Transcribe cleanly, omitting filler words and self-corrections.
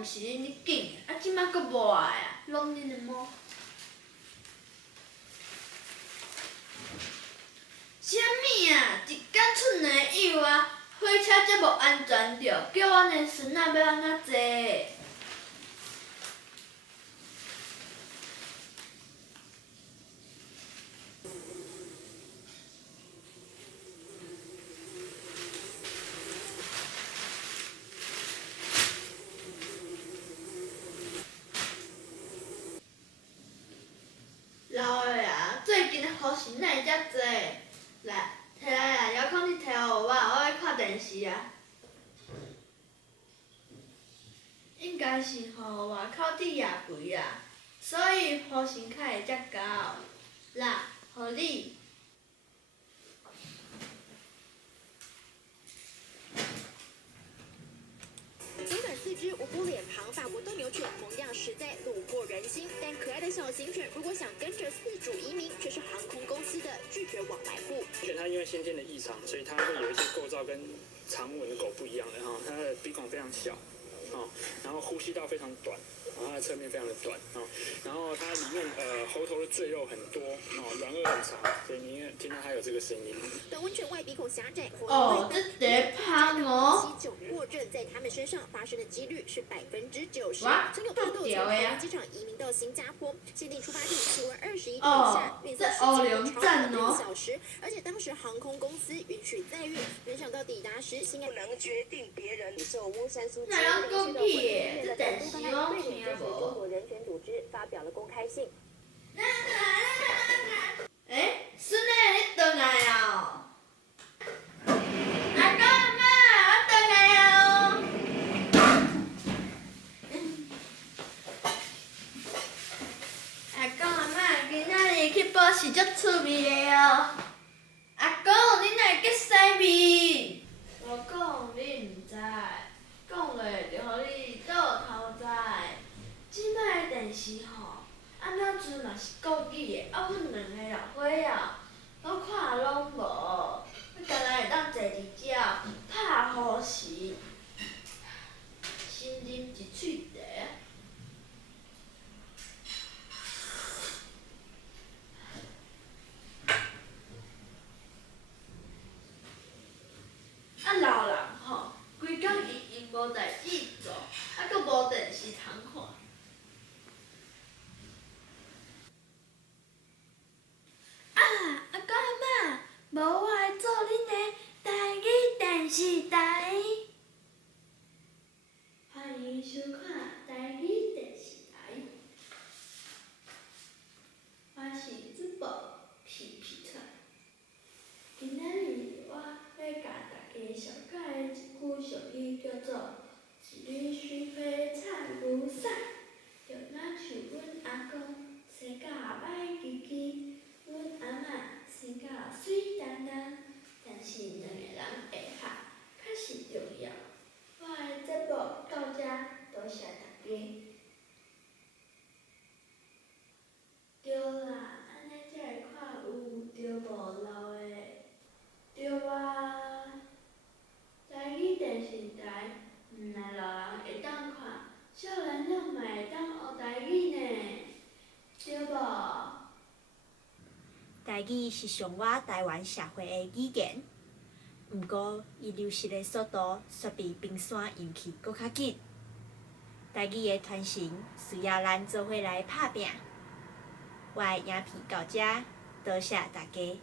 毋是恁咧紧，啊即摆阁无爱啊，拢恁的毛。啥物啊？一间厝内有啊，火车遮无安全着，叫阮的孙仔要安怎坐？老的啊，最近的雨势哪会遮多？来，摕来啊，遥控器摕互我，我要看电视啊。应该是互外口滴也贵啊，所以雨势较会遮高。来，互你。短短4只无辜脸庞法国斗牛犬模样实在虏获人心，但可爱的小型犬如果想跟着饲主移民，却是航空公司的拒绝往来户。犬它因为先天的异常，所以它会有一些构造跟常吻的狗不一样的哈，它的鼻孔非常小，然后呼吸道非常短，然后它的侧面非常的短然后它里面喉头的赘肉很多软腭很长，所以你听到它有这个声音。短吻犬外鼻孔狭窄，哦，这得胖哦。吸窘迫症在它们身上发生的几率是90%。哇，曾有豆豆从屌呀！机场移民到新加坡，限定出发地气温21度以哦下，运送时间超过6小时，而且当时航空公司允许载运，没想到抵达时，新不能决定别人受乌山苏那要讲屁耶，这电视我对听中无。国人权组织发表了公开信。孙子，你倒来啊？阿公阿妈，我倒来啊！阿公阿妈，今仔日去报是足趣味的哦。阿公，你哪会结屎味？我讲你毋知，讲落就互你倒头知。即摆的电视吼，按怎阵嘛是国语的，啊，阮两个老伙仔我看拢无，我干那会当坐伫遮拍雨时，先啉一喙茶。啊，老人吼，规工闲无代志做，啊，阁无电视通看。啊，阿公阿嬷，无我来做恁的台语电视台。欢迎收看台语电视台，我是主播皮皮菜。今仔日我要教大家上解的一句俗语叫做“一日水花菜牛屎”，就若像阮阿公生甲歹叽叽，阮阿嬷生甲水当当，但是两个人会合，较是重要。我的节目到这，多谢大家。对啦，安尼才会看有对无漏的。对啊，台语电视台，毋但老人会当看，少年仔嘛会当学台语呢，对无？台语是上我台湾社会的语言，毋过伊流失的速度却比冰山融去搁较紧。台语的传承需要咱做伙来拍拼。我的影片到这，多谢大家。